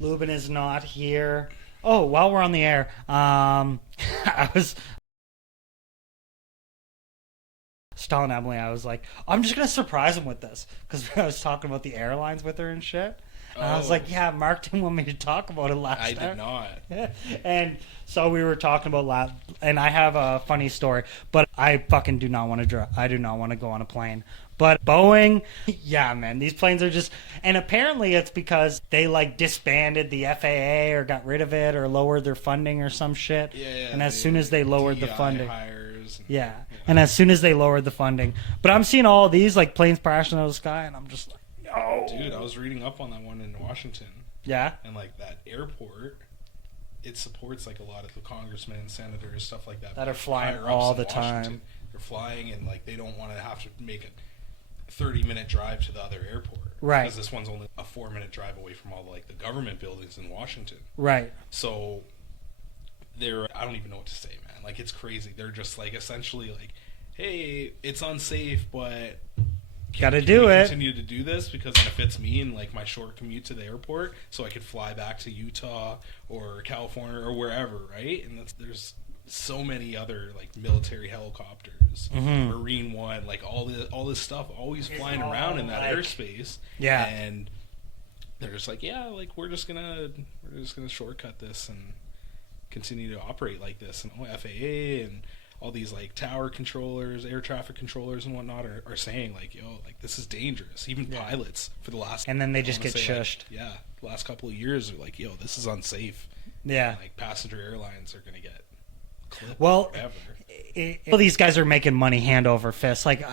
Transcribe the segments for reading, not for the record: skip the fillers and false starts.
Lubin is not here. Oh, while we're on the air, I was telling Emily, I was like, I'm just gonna surprise him with this because I was talking about the airlines with her and shit. And I was like, yeah, Mark didn't want me to talk about it last I time. did not. And so we were talking about and I have a funny story, but I fucking do not want to I do not want to go on a plane. But Boeing, yeah, man, these planes are just, and apparently it's because they like disbanded the FAA or got rid of it or lowered their funding or some shit. Yeah. And as soon as they lowered the funding, hires and, yeah, and as soon as they lowered the funding, but I'm seeing all these like planes crashing out of the sky, and I'm just like, no, dude, I was reading up on that one in Washington. Yeah, and like that airport, it supports like a lot of the congressmen, senators, stuff like that are flying higher ups all in the Washington. time. They're flying, and like they don't want to have to make a 30-minute drive to the other airport, right? Because this one's only a 4-minute drive away from all like the government buildings in Washington, right? So they're, I don't even know what to say, man. Like, it's crazy. They're just like essentially like, hey, it's unsafe, but gotta do it. Continue to do this because it benefits me in like my short commute to the airport, so I could fly back to Utah or California or wherever, right? And there's so many other like military helicopters, Marine One, like all this stuff always flying around in that airspace. Yeah, and they're just like, yeah, like we're just gonna shortcut this and continue to operate like this. And FAA and all these like tower controllers, air traffic controllers and whatnot are saying like, yo, like this is dangerous. Even pilots for the last, and then they just get shushed. Like, the last couple of years are like, yo, this is unsafe. Yeah, and, like passenger airlines are gonna get clipped. Well, forever. These guys are making money hand over fist. Like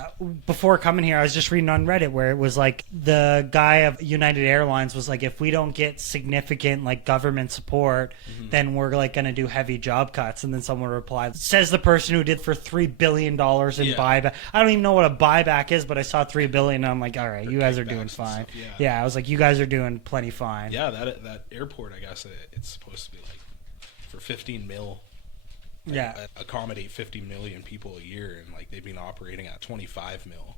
before coming here, I was just reading on Reddit where it was like the guy of United Airlines was like, if we don't get significant like government support, then we're like going to do heavy job cuts. And then someone replied, says the person who did for $3 billion in buyback. I don't even know what a buyback is, but I saw $3 billion and I'm like, all right, you guys are doing fine. Yeah, I was like, you guys are doing plenty fine. Yeah, that airport, I guess it's supposed to be like for 15 mil. Like, accommodate 50 million people a year, and like they've been operating at 25 mil.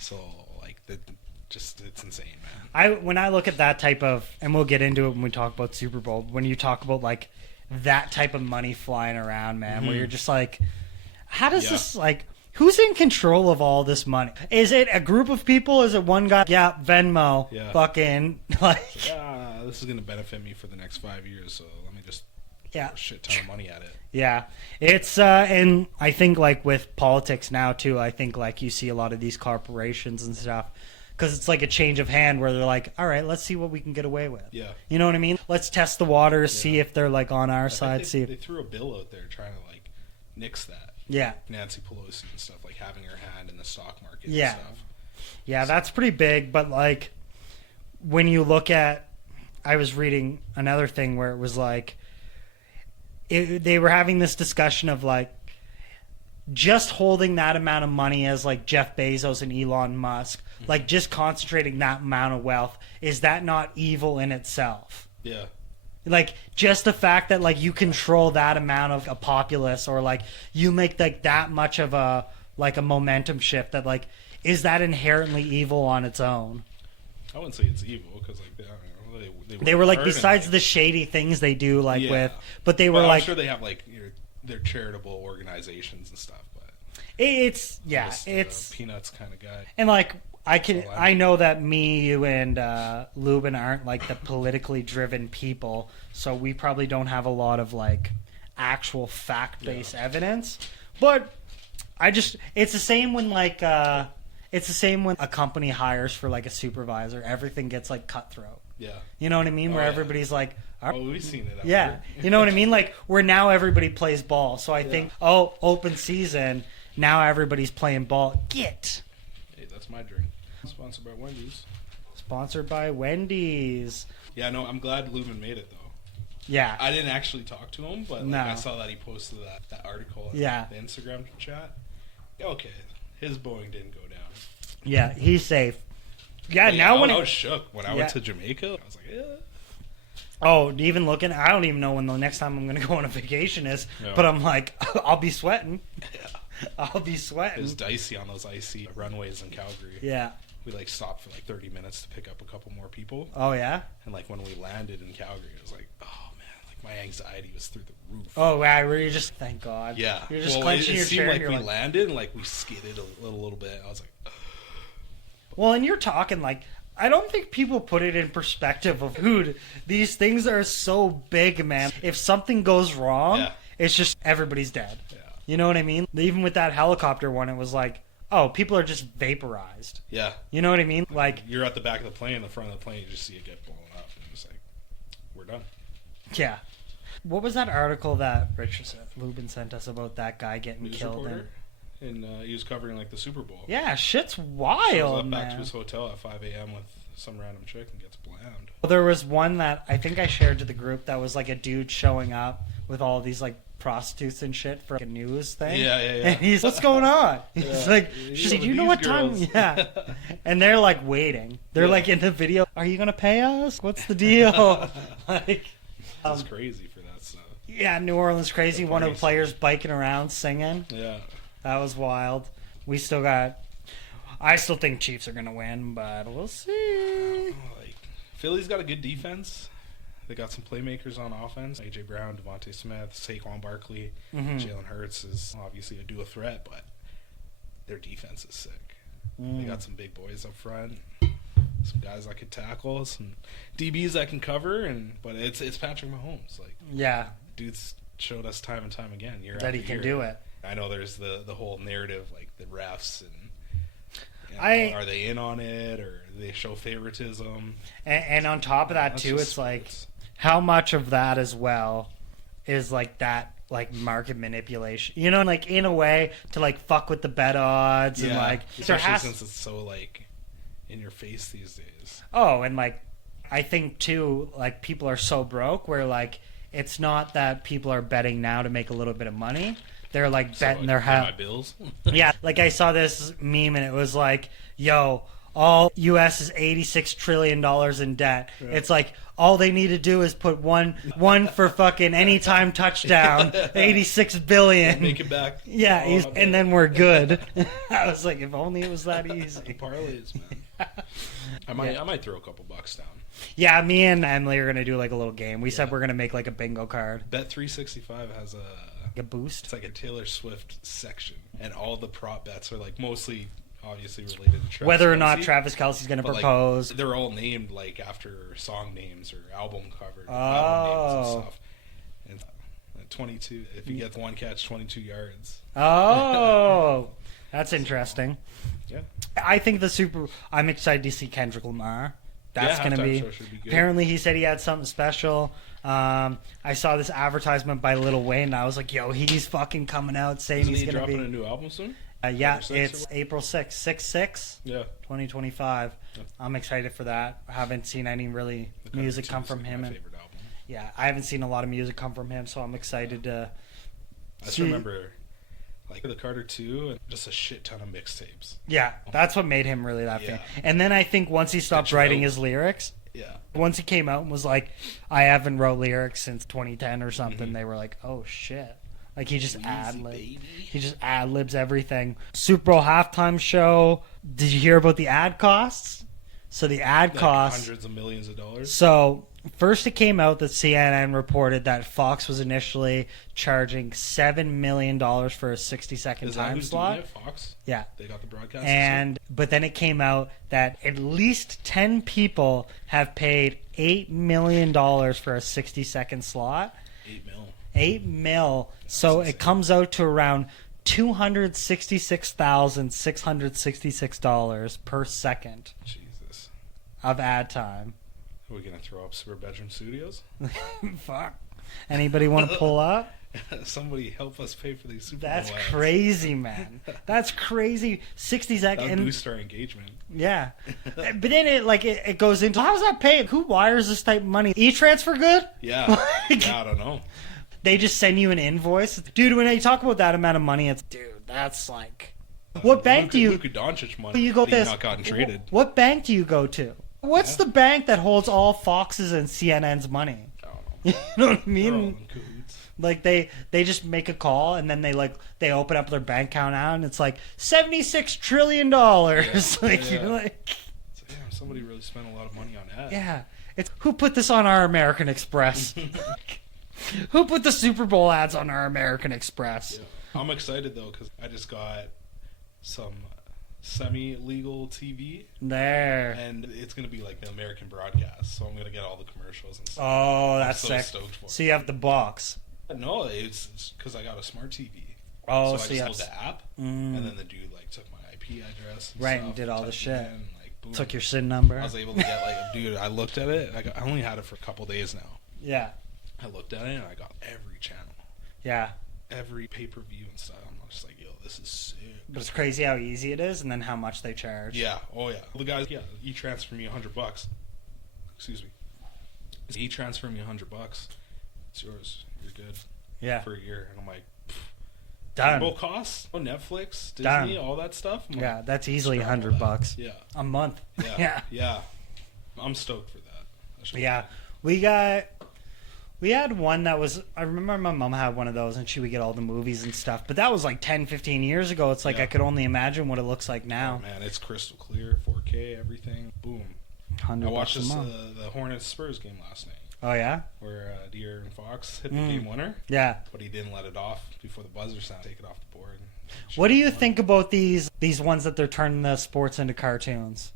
So like it's insane, man. When I look at that type of, and we'll get into it when we talk about Super Bowl, when you talk about like that type of money flying around, man, where you're just like, how does this, like, who's in control of all this money? Is it a group of people? Is it one guy? Yeah, Venmo. Yeah. Fucking like. Yeah, this is gonna benefit me for the next 5 years, so let me just throw a shit ton of money at it. Yeah, it's and I think like with politics now too, I think like you see a lot of these corporations and stuff because it's like a change of hand where they're like, all right, let's see what we can get away with. Yeah, you know what I mean? Let's test the waters, see if they're like on our side. They threw a bill out there trying to like nix that. Yeah, Nancy Pelosi and stuff, like having her hand in the stock market. Yeah, and stuff. Yeah, that's pretty big. But like when you look at, I was reading another thing where it was like. They were having this discussion of like just holding that amount of money as like Jeff Bezos and Elon Musk, like just concentrating that amount of wealth, is that not evil in itself? Yeah. Like just the fact that like you control that amount of a populace, or like you make like that much of a like a momentum shift, that like, is that inherently evil on its own? I wouldn't say it's evil because like they were like, besides the shady things they do like with, but they were like, I'm sure they have like their charitable organizations and stuff, but it's it's peanuts kind of guy. And like I know that me, you, and Lubin aren't like the politically driven people, so we probably don't have a lot of like actual fact-based evidence. But it's the same when like it's the same when a company hires for like a supervisor, everything gets like cutthroat. Yeah. You know what I mean? Where everybody's like, we've seen it. Yeah. You know what I mean? Like, where now everybody plays ball. So I think, open season, now everybody's playing ball. Hey, that's my drink. Sponsored by Wendy's. Sponsored by Wendy's. Yeah, no, I'm glad Lubin made it, though. Yeah. I didn't actually talk to him, but like, I saw that he posted that article in the Instagram chat. Okay. His Boeing didn't go down. Yeah, he's safe. Yeah, I was shook when I went to Jamaica. I was like, Oh, even looking, I don't even know when the next time I'm going to go on a vacation is, but I'm like, I'll be sweating. I'll be It sweating. was dicey on those icy runways in Calgary. Yeah. We like stopped for like 30 minutes to pick up a couple more people. Oh yeah. And like when we landed in Calgary, it was like, oh man, like my anxiety was through the roof. Oh wow, where you just thank God. Yeah. You're just well, clenching it your seemed chair. like and we you're like, landed and like we skidded a little bit. I was like, well, and you're talking like, I don't think people put it in perspective of, dude, these things are so big, man. If something goes wrong, Yeah. it's just everybody's dead. yeah, You know what I mean? Even with that helicopter one, it was like, oh, people are just vaporized. yeah. You know what I mean? Like, You're at the back of the plane, the front of the plane, you just see it get blown up, and it's like, we're done. yeah. What was that article that Lubin sent us about that guy getting News killed? reporter, and he was covering like the Super Bowl. Yeah, shit's Shows wild, up back to man. his hotel at 5 a.m. with some random chick and gets blammed. There was one that I think I shared to the group that was like a dude showing up with all these like prostitutes and shit for like a news thing. Yeah. And he's, what's going on? He's Yeah. like, You she's like, know, you know these what girls." time? Yeah. And they're like waiting. They're Yeah. like in the video, are you going to pay us? What's the deal? Like, It's crazy for that stuff. yeah, New Orleans crazy. The One of party the players biking around singing. Yeah. That was wild. I still think Chiefs are going to win, but we'll see. Like, Philly's got a good defense. They got some playmakers on offense. A.J. Brown, Devontae Smith, Saquon Barkley, Mhm. Jalen Hurts is obviously a dual threat, but their defense is sick. They got some big boys up front, some guys that could tackle, some DBs that can cover, but it's Patrick Mahomes. Like, Yeah, dude's showed us time and time again. Year that he after can year. do it. I know there's the whole narrative, like the refs and are they in on it or do they show favoritism? And on top of that, That's too, just it's like, sports. how much of that as well is like that, like market manipulation, you know, like in a way to like fuck with the bet odds and like there especially has since it's so like in your face these days. oh, and like I think too, like people are so broke where like it's not that people are betting now to make a little bit of money. They're like betting their pay my house. bills. Yeah, like I saw this meme and it was like, yo, all U.S. is $86 trillion in debt. Yeah. It's like all they need to do is put one for fucking anytime touchdown, 86 billion. Make it back. Yeah, Oh, and then we're good. I was like, if only it was that easy. Parlays, man. I might throw a couple bucks down. Yeah, me and Emily are gonna do like a little game. We said we're gonna make like a bingo card, Bet365 has a boost. it's like a Taylor Swift section, and all the prop bets are like mostly obviously related to Travis Whether or not Kelce, Travis Kelsey's gonna but, like, propose. they're all named like after song names or album covers, album Oh. names and stuff. And 22, if he gets one catch, 22 yards. Oh, that's interesting. Yeah. I think I'm excited to see Kendrick Lamar. That's Yeah, going to halftime be. show should be good. Apparently, he said he had something special. I saw this advertisement by Lil Wayne, and I was like, "Yo, he's fucking coming out saying Isn't he's he going to dropping be." a new album soon? Yeah, April 6th it's April 6th, 6/6, Yeah. 2025. Yeah. I'm excited for that. I haven't seen any really The Carter music 2 come is from my him, and favorite album. yeah, I haven't seen a lot of music come from him, so I'm excited to. I just see- remember like the Carter 2 and just a shit ton of mixtapes. Yeah, that's what made him really that Yeah. famous. And then I think once he stopped writing his lyrics. Yeah. Once he came out and was like, I haven't wrote lyrics since 2010 or something, Mm-hmm. they were like, oh shit. Like he just Easy, baby. he just ad libs everything. Super Bowl halftime show. Did you hear about the ad costs? So the ad Like costs. hundreds of millions of dollars. So first it came out that CNN reported that Fox was initially charging $7 million for a 60-second Is that time who's slot. doing it? Fox? Yeah. They got the broadcast. But then it came out that at least 10 people have paid $8 million for a 60-second slot. 8 mil. 8 mil. So insane. it comes out to around $266,666 per second Jesus. of ad time. Are we gonna throw up Super Bedroom Studios? Fuck. Anybody want to pull up? Somebody help us pay for these Super That's Bowl ads. crazy, man. That's crazy. 60 That seconds. would boost our engagement. Yeah, but then it goes into how's that paid? Who wires this type of money? E-transfer good? Yeah. Yeah, I don't know. They just send you an invoice, dude. When you talk about that amount of money, it's that's like, what bank do you? Luka Dončić money. You go that he's this. not gotten traded. What bank do you go to? What's Yeah. the bank that holds all Fox's and CNN's money? I don't know. You know what I They're all mean? in cahoots. Like they just make a call and then they open up their bank account out and it's like $76 trillion. Like you're like, So, damn, somebody really spent a lot of money on ads. yeah. It's who put this on our American Express? Who put the Super Bowl ads on our American Express? Yeah. I'm excited though because I just got some semi-legal TV, There. and it's gonna be like the American broadcast. So I'm gonna get all the commercials and stuff. Oh, that's so sick. stoked for it. So you have the box. No, it's because I got a smart TV. Oh, so I so you just have load the app, and then the dude like took my IP address, and Right, stuff, and did all the typed it shit. in, like, boom. Took your SIN number. I was able to get like, dude. I looked at it. I only had it for a couple days now. Yeah. I looked at it and I got every channel, Yeah. every pay-per-view and stuff. I'm just like, yo, this is sick. But it's crazy how easy it is and then how much they charge. Yeah. Oh yeah. The guys, he transferred me $100. Excuse me. He transferred me $100. It's yours. You're good. Yeah. For a year, and I'm like, Done. cable costs, Netflix, Disney, Done. all that stuff. I'm Yeah, like, that's easily scrap all $100 that. Yeah. a month. Yeah. Yeah. Yeah. I'm stoked for that. That should be Yeah. fun. We had one that was, I remember my mom had one of those and she would get all the movies and stuff, but that was like 10, 15 years ago. It's like Yeah. I could only imagine what it looks like Oh, now. man, it's crystal clear, 4K, everything. Boom. $100 I watched a this, month. the Hornets Spurs game last night, Oh, yeah? where De'Aaron Fox hit the game winner, Yeah. but he didn't let it off before the buzzer sound. Take it off the board. What do you think about these ones that they're turning the sports into cartoons?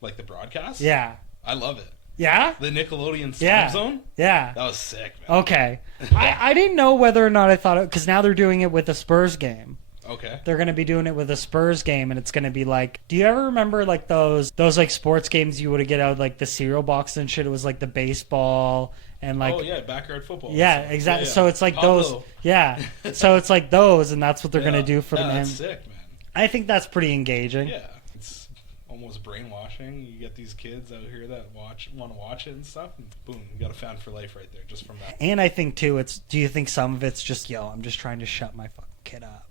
Like the broadcast? Yeah. I love it. Yeah? The Nickelodeon Yeah. Time Zone? Yeah. That was sick, man. Okay. I didn't know whether or not I thought it, because now they're doing it with a Spurs game. Okay. They're going to be doing it with a Spurs game, and it's going to be like, do you ever remember like those like sports games you would get out of like the cereal box and shit? It was like the baseball and like, oh, yeah, backyard football. yeah, So, exactly. yeah. So it's like Pablo. those, yeah. So it's like those, and that's what they're going to do for yeah, the that's man. sick, man. I think that's pretty engaging. Yeah, it's almost brainwashing. You get these kids out here that want to watch it and stuff, and boom, you got a fan for life right there just from that. And I think too, do you think some of it's just, yo, I'm just trying to shut my fucking kid up?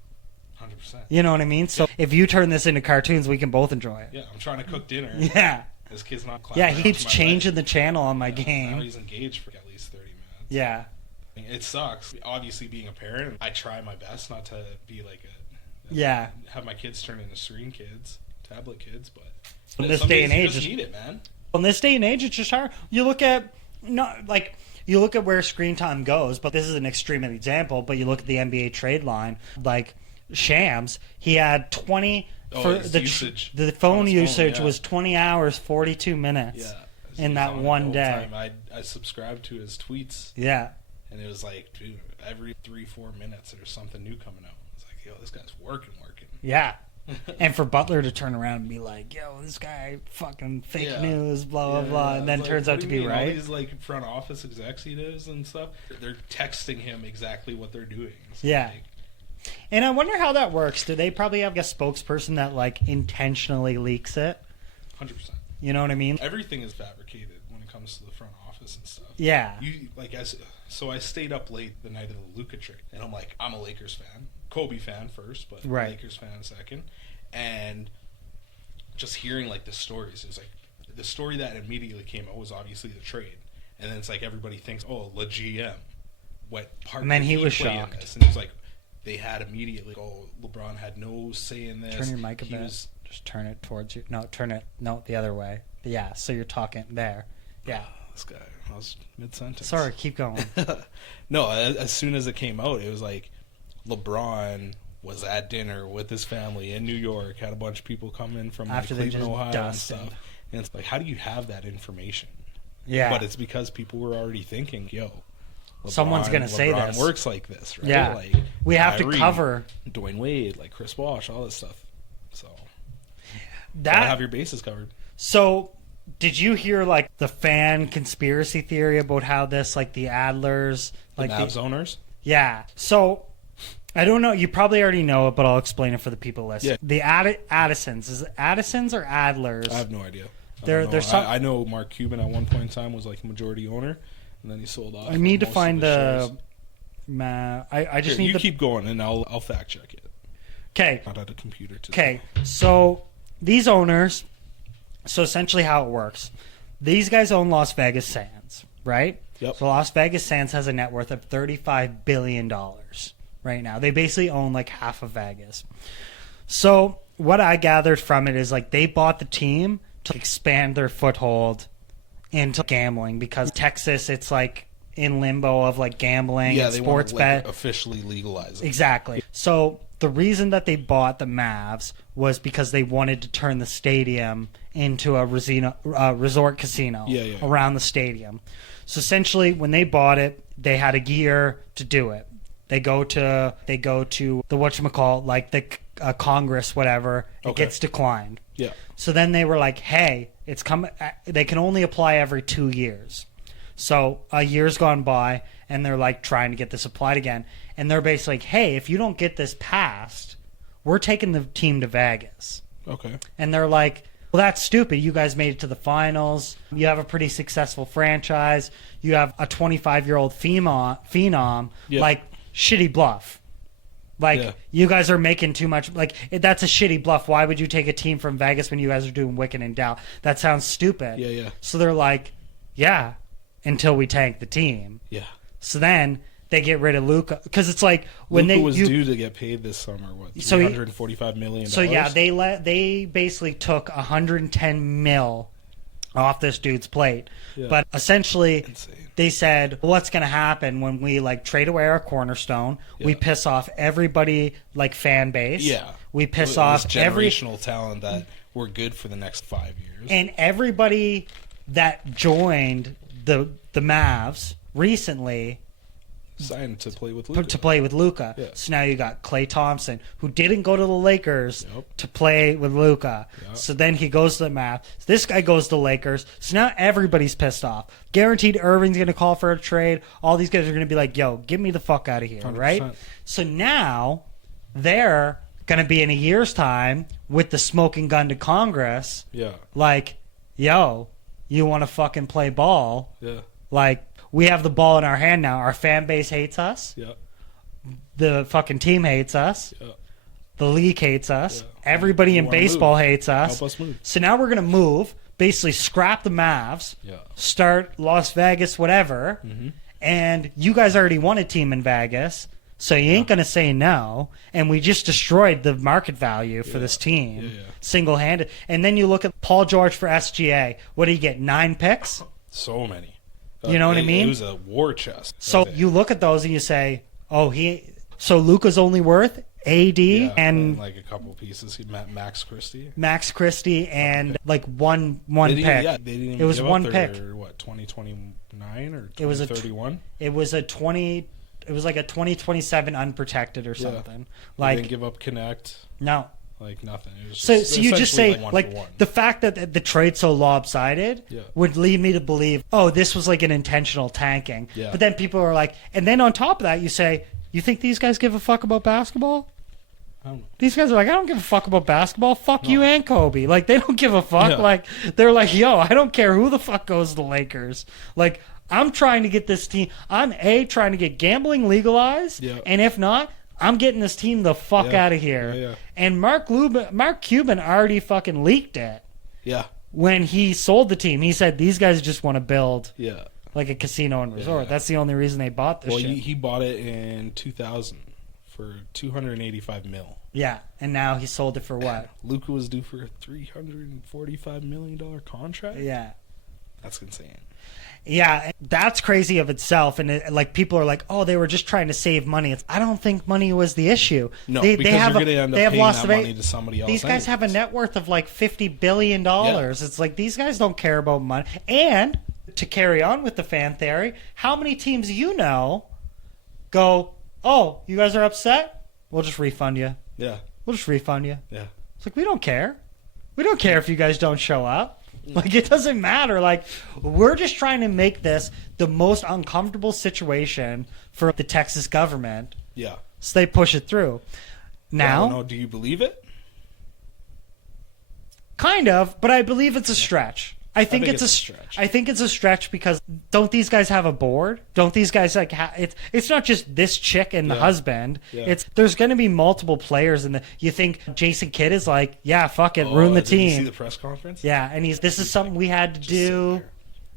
100%. You know what I mean? So if you turn this into cartoons, we can both enjoy it. Yeah, I'm trying to cook dinner. Yeah. This kid's not. Yeah, he keeps my changing leg. the channel on my Now game. he's engaged for at least 30 minutes. Yeah. It sucks. Obviously, being a parent, I try my best not to be like Yeah. have my kids turn into screen kids, tablet kids, but In this some day days and you age, just need it, man. in this day and age, it's just hard. You look at where screen time goes, but this is an extreme example. But you look at the NBA trade line, like Shams, he had 20 for his the usage the on phone his usage yeah. was 20 hours 42 minutes. Yeah, in that He's on it one all the day. time. I subscribed to his tweets, Yeah. and it was like, dude, every 3-4 minutes there's something new coming out. It's like, yo, this guy's working. Yeah. And for Butler to turn around and be like, yo, this guy fucking fake Yeah. news, blah, blah, blah, and then It's like, turns what out do to you be mean? All right. these like front office executives and stuff, they're texting him exactly what they're doing. It's Yeah. like, And I wonder how that works. Do they probably have a spokesperson that like intentionally leaks it? 100%. You know what I mean? Everything is fabricated when it comes to the front office and stuff. Yeah. So I stayed up late the night of the Luka trade, and I'm like, I'm a Lakers fan, Kobe fan first, but Right. Lakers fan second, and just hearing like the stories, it was like the story that immediately came out was obviously the trade, and then it's like everybody thinks, oh, the GM, what part? And then did he was play in shocked. this? And it was like they had immediately, oh, LeBron had no say in this. Turn your mic a He bit. was- Just turn it towards you. No, turn it. No, the other way. Yeah, so you're talking there. Yeah. This guy, I was mid-sentence. Sorry, keep going. No, as soon as it came out, it was like LeBron was at dinner with his family in New York, had a bunch of people come in from After like they Cleveland, just Ohio dusted. and stuff. And it's like, how do you have that information? Yeah. But it's because people were already thinking, yo, Someone's gonna say LeBron this. works like this, right? Yeah. Like, We have to Kyrie, cover Dwayne Wade, like Chris Bosh, all this stuff. So gotta that. have your bases covered. So, did you hear like the fan conspiracy theory about how this, like the Adlers, The like Mavs owners. yeah. So, I don't know. You probably already know it, but I'll explain it for the people listening. Yeah. The Addisons, is it Addisons or Adlers? I have no idea. There's some. I know Mark Cuban at one point in time was like a majority owner, and then he sold off. I need to most of find the shares. the. I just Here, need you to. keep going, and I'll fact check it. Okay. Not at a computer today. Okay. So these owners. So essentially, how it works. These guys own Las Vegas Sands, right? Yep. So Las Vegas Sands has a net worth of $35 billion right now. They basically own like half of Vegas. So what I gathered from it is like they bought the team to expand their foothold into gambling, because Texas, it's like in limbo of like gambling and they sports want to, like, bet. officially legalize it. Exactly. So the reason that they bought the Mavs was because they wanted to turn the stadium into a resort casino around the stadium. So essentially, when they bought it, they had a year to do it. They go to the whatchamacallit, like the Congress, whatever. It gets declined. Yeah. So then they were like, hey, they can only apply every 2 years. So a year's gone by, and they're like trying to get this applied again. And they're basically like, hey, if you don't get this passed, we're taking the team to Vegas. Okay. And they're like, well, that's stupid. You guys made it to the finals. You have a pretty successful franchise. You have a 25-year-old phenom. Yeah. Like, shitty bluff. Like, you guys are making too much. Like, that's a shitty bluff. Why would you take a team from Vegas when you guys are doing wicked in doubt? That sounds stupid. Yeah. So they're like, yeah, until we tank the team. Yeah. So then they get rid of Luka, because it's like when Luka was due to get paid this summer. What, $345 million? So yeah, they basically took $110 million off this dude's plate. Yeah. But essentially, they said, what's going to happen when we like trade away our cornerstone? Yeah. We piss off everybody, like fan base. Yeah, we piss off generational talent that we're good for the next 5 years, and everybody that joined the Mavs recently signed to play with Luka. Yeah. So now you got Klay Thompson, who didn't go to the Lakers to play with Luka. Yep. So then he goes to the Mavs. This guy goes to the Lakers. So now everybody's pissed off. Guaranteed Irving's going to call for a trade. All these guys are going to be like, yo, get me the fuck out of here, 100%. Right? So now they're going to be in a year's time with the smoking gun to Congress. Yeah. Like, yo, you want to fucking play ball? Yeah. Like, we have the ball in our hand now. Our fan base hates us. Yeah. The fucking team hates us. Yeah. The league hates us. Yeah. Everybody in baseball hates us. Help us move. So now we're going to move, basically scrap the Mavs, start Las Vegas, whatever, and you guys already want a team in Vegas, so you ain't going to say no, and we just destroyed the market value for this team single-handed. And then you look at Paul George for SGA. What did he get, 9 picks? So many. You know what I mean? It was a war chest. So you look at those and you say, so Luka's only worth AD and like a couple pieces. Max Christie and like one pick. Yeah, they didn't even it was give one up pick. What, 2029 or 2031? It was It was like a 2027 unprotected or something. Like, they didn't give up Connect. No. Like nothing. It was so you just say like the fact that the trade's so lopsided would lead me to believe, this was like an intentional tanking. Yeah. But then people are like, and then on top of that, you say, you think these guys give a fuck about basketball? These guys are like, I don't give a fuck about basketball. Fuck you and Kobe. Like, they don't give a fuck. Yeah. Like, they're like, yo, I don't care who the fuck goes to the Lakers. Like, I'm trying to get this team. I'm trying to get gambling legalized, and if not, I'm getting this team the fuck out of here. Yeah. And Mark Cuban already fucking leaked it. Yeah. When he sold the team, he said these guys just want to build like a casino and resort. Yeah. That's the only reason they bought this shit. Well, he bought it in 2000 for $285 million. Yeah, and now he sold it for what? Luka was due for a $345 million contract? Yeah. That's insane. Yeah, that's crazy of itself, and like people are like, "Oh, they were just trying to save money." I don't think money was the issue. No, because you're going to end up paying that money to somebody else. These guys have a net worth of like $50 billion. Yeah. It's like these guys don't care about money. And to carry on with the fan theory, how many teams go, "Oh, you guys are upset? We'll just refund you." Yeah, we'll just refund you. Yeah, it's like we don't care. We don't care if you guys don't show up. Like, it doesn't matter. Like, we're just trying to make this the most uncomfortable situation for the Texas government. Yeah. So they push it through. Now, I don't know. Do you believe it? Kind of, but I believe it's a stretch. I think it's a stretch. I think it's a stretch because don't these guys have a board? Don't these guys like it's not just this chick and the husband. Yeah. There's going to be multiple players in the. You think Jason Kidd is like, yeah, fuck it, ruin the team. Did you see the press conference? Yeah, and this is something we had to do.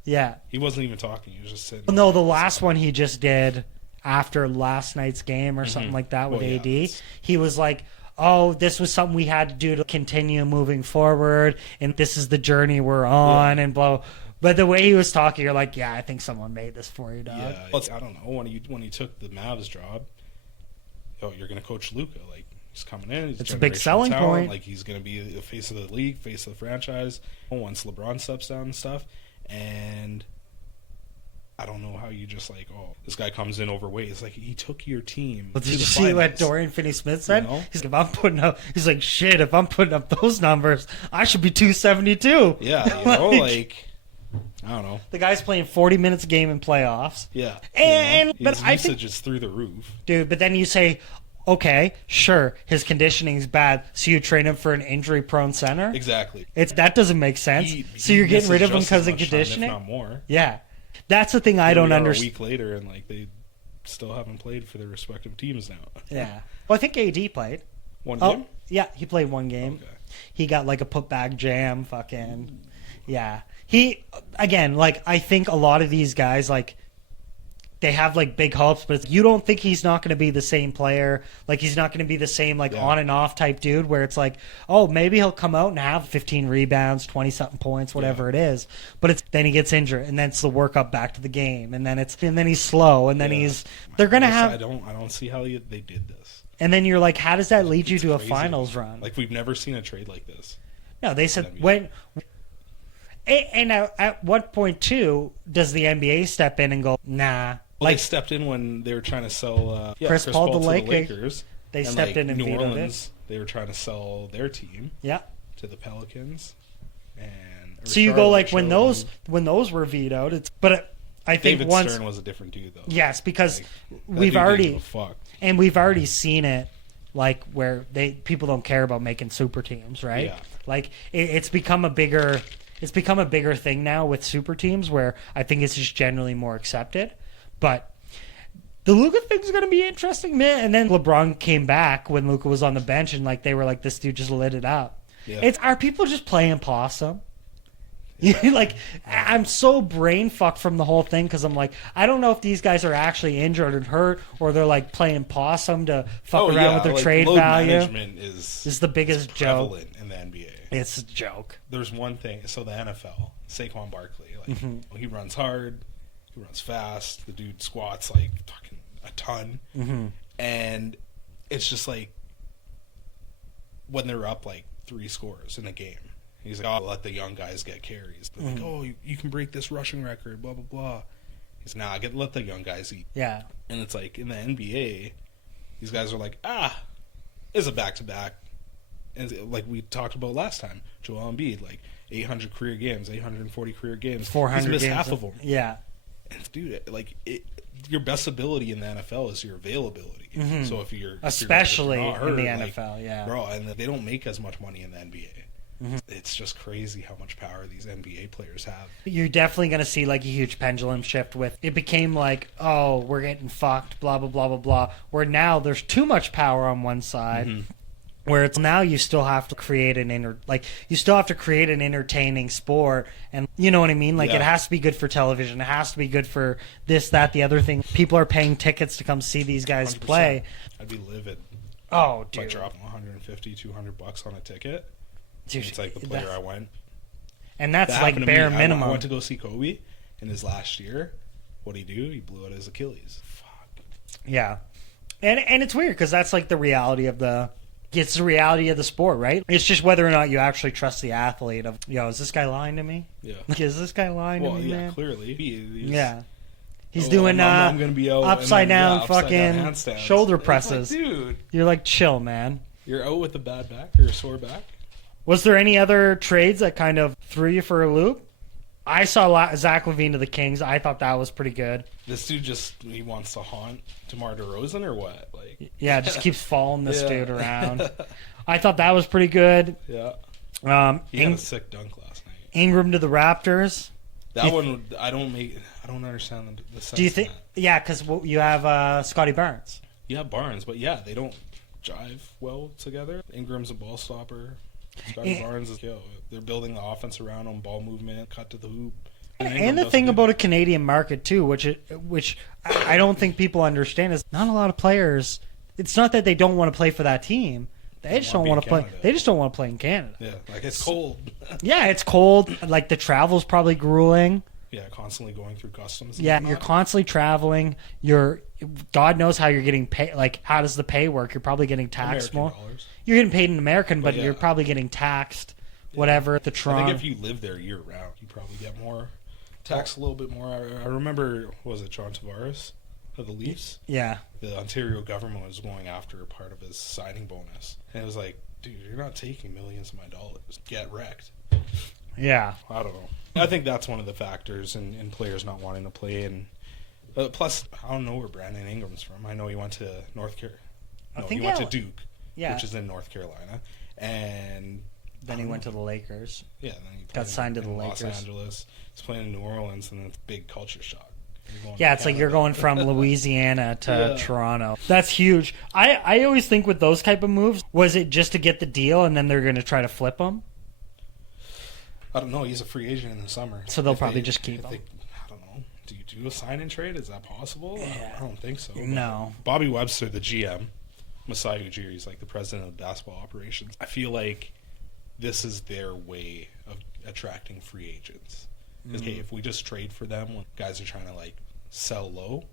Yeah. He wasn't even talking. He was just sitting. No, the last one he just did after last night's game or something like that with AD. He was like, oh, this was something we had to do to continue moving forward, and this is the journey we're on, and blah. But the way he was talking, you're like, yeah, I think someone made this for you, dog. Yeah, I don't know. When he took the Mavs job, you're going to coach Luka. Like, he's coming in. He's it's a big selling point. Like, he's going to be the face of the league, face of the franchise. Once LeBron steps down and stuff, and I don't know how you just like, oh, this guy comes in overweight. It's like he took your team. Well, did you see what Dorian Finney-Smith said? You know? He's like, shit, if I'm putting up those numbers, I should be 272. Yeah, you know, like, I don't know. The guy's playing 40 minutes a game in playoffs. Yeah. And but I think is through the roof. Dude, but then you say, okay, sure, his conditioning's bad, so you train him for an injury-prone center? Exactly. That doesn't make sense. So you're getting rid of him because of conditioning? Time, if not more. Yeah. That's the thing I don't understand. A week later, and like they still haven't played for their respective teams now. Yeah. Well, I think AD played. One game? Yeah, he played one game. Okay. He got like a putback jam, fucking. Yeah. He, again, like, I think a lot of these guys, like, they have like big hopes, but you don't think he's not going to be the same player. Like, he's not going to be the same like on and off type dude where it's like, oh, maybe he'll come out and have 15 rebounds, 20 something points, whatever it is. But then he gets injured, and then it's the work up back to the game, and then he's slow, and then they're going to have. I don't see how they did this. And then you're like, how does that lead you to a finals run? Like, we've never seen a trade like this. No, they said when. And at what point too does the NBA step in and go, nah? Well, they stepped in when they were trying to sell Chris Paul to the Lakers. They stepped in and New vetoed Orleans. They were trying to sell their team. Yeah. To the Pelicans, and so you go like when those were vetoed. I think David Stern was a different dude though. Yes, because like, we've already seen it, like where people don't care about making super teams, right? Yeah. Like it's become a bigger thing now with super teams where I think it's just generally more accepted. But the Luka thing's going to be interesting, man. And then LeBron came back when Luka was on the bench, and like they were like, this dude just lit it up. Yeah. Are people just playing possum? Like, I'm so brain fucked from the whole thing because I'm like, I don't know if these guys are actually injured or hurt, or they're like playing possum to fuck around with their like trade value. Management is the biggest joke in the NBA. It's a joke. There's one thing. So the NFL, Saquon Barkley, like he runs hard, he runs fast. The dude squats like fucking a ton, and it's just like when they're up like 3 scores in a game. He's like, oh, let the young guys get carries. They're like, oh, you can break this rushing record, blah, blah, blah. He's like, nah, let the young guys eat. Yeah. And it's like, in the NBA, these guys are like, it's a back-to-back. And like we talked about last time, Joel Embiid, like 800 career games, 840 career games. 400 He's missed games half of them. Yeah. And dude, like, your best ability in the NFL is your availability. So if you're... Especially if you're not hurt, in the NFL, yeah. Bro, and they don't make as much money in the NBA. It's just crazy how much power these NBA players have. You're definitely going to see like a huge pendulum shift with it became like, oh, we're getting fucked, blah, blah, blah, blah, blah. Where now there's too much power on one side. Where it's now you still have to create an entertaining sport, and you know what I mean? Like it has to be good for television. It has to be good for this, that, the other thing. People are paying tickets to come see these guys 100%. Play. I'd be livid. Oh, dude. If I dropped $150, $200 on a ticket. Dude, it's like the player I went. And that's like bare minimum. I went to go see Kobe in his last year. What'd he do? He blew out his Achilles. Fuck. Yeah. And it's weird because that's like the reality of the sport, right? It's just whether or not you actually trust the athlete of, is this guy lying to me? Yeah. Like, is this guy lying to me, man? Clearly. He's doing I'm gonna be out upside down fucking handstands. Shoulder presses. Like, dude. You're like, chill, man. You're out with a bad back or a sore back? Was there any other trades that kind of threw you for a loop? I saw Zach LaVine to the Kings. I thought that was pretty good. This dude he wants to haunt DeMar DeRozan or what? Like, yeah, just keeps following this dude around. I thought that was pretty good. Yeah. He had a sick dunk last night. Ingram to the Raptors. That one, I don't understand the sense. Do you think? Yeah, because you have Scotty Barnes. You have Barnes, but they don't jive well together. Ingram's a ball stopper. Scotty Barnes is they're building the offense around him, ball movement, cut to the hoop, And the thing about a Canadian market too, which I don't think people understand, is not a lot of players. It's not that they don't want to play for that team. They just don't want to play. They just don't want to play in Canada. Yeah, like it's cold. Yeah, it's cold. Like the travel's probably grueling. Yeah, constantly going through customs. Yeah, you're constantly traveling. God knows how you're getting paid. Like, how does the pay work? You're probably getting taxed American more. dollars. You're getting paid in American, but yeah. you're probably getting taxed. Whatever the Toronto. I think if you live there year round, you probably get more taxed a little bit more. I remember, what was it, John Tavares of the Leafs? Yeah. The Ontario government was going after a part of his signing bonus, and it was like, dude, you're not taking millions of my dollars. Get wrecked. Yeah. I don't know. I think that's one of the factors in players not wanting to play. And plus, I don't know where Brandon Ingram's from. I know he went to North Carolina. No, he went to Duke, which is in North Carolina. And then he went to the Lakers. Yeah, then he got signed to the Lakers. Los Angeles. He's playing in New Orleans, and it's a big culture shock. Yeah, it's like you're going from Louisiana to Toronto. That's huge. I always think with those type of moves, was it just to get the deal and then they're going to try to flip him? I don't know. He's a free agent in the summer. So they'll probably just keep him. I don't know. Do you do a sign-and-trade? Is that possible? Yeah. I don't think so. No. Bobby Webster, the GM, Masai Ujiri, he's like the president of basketball operations. I feel like this is their way of attracting free agents. Okay, if we just trade for them when guys are trying to like sell low